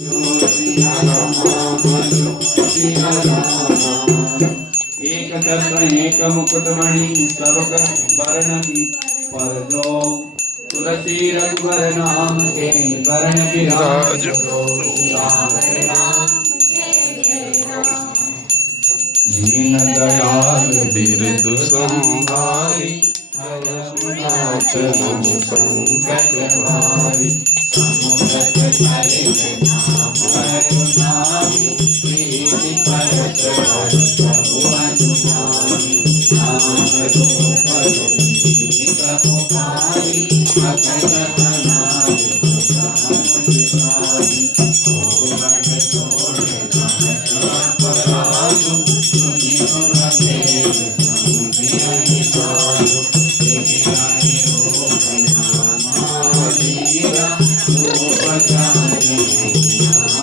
एक छत्र एक मुकुटमणि सबक वर्ण की पर जो तुलसी रघुवर नाम के वर्ण विराज दीन दयाल बिरदु संहारी संकट हारी समुद्र तले नाम करुणारी प्रीति परत प्रभु अनुमानी नाम रूप नित पुकारी अकल अनाज सामुदारी ओगण छोड़ पराजु सुनि सुनते समुद्र साधु देखिराई रूप नामाधीरा रूप जाने नाम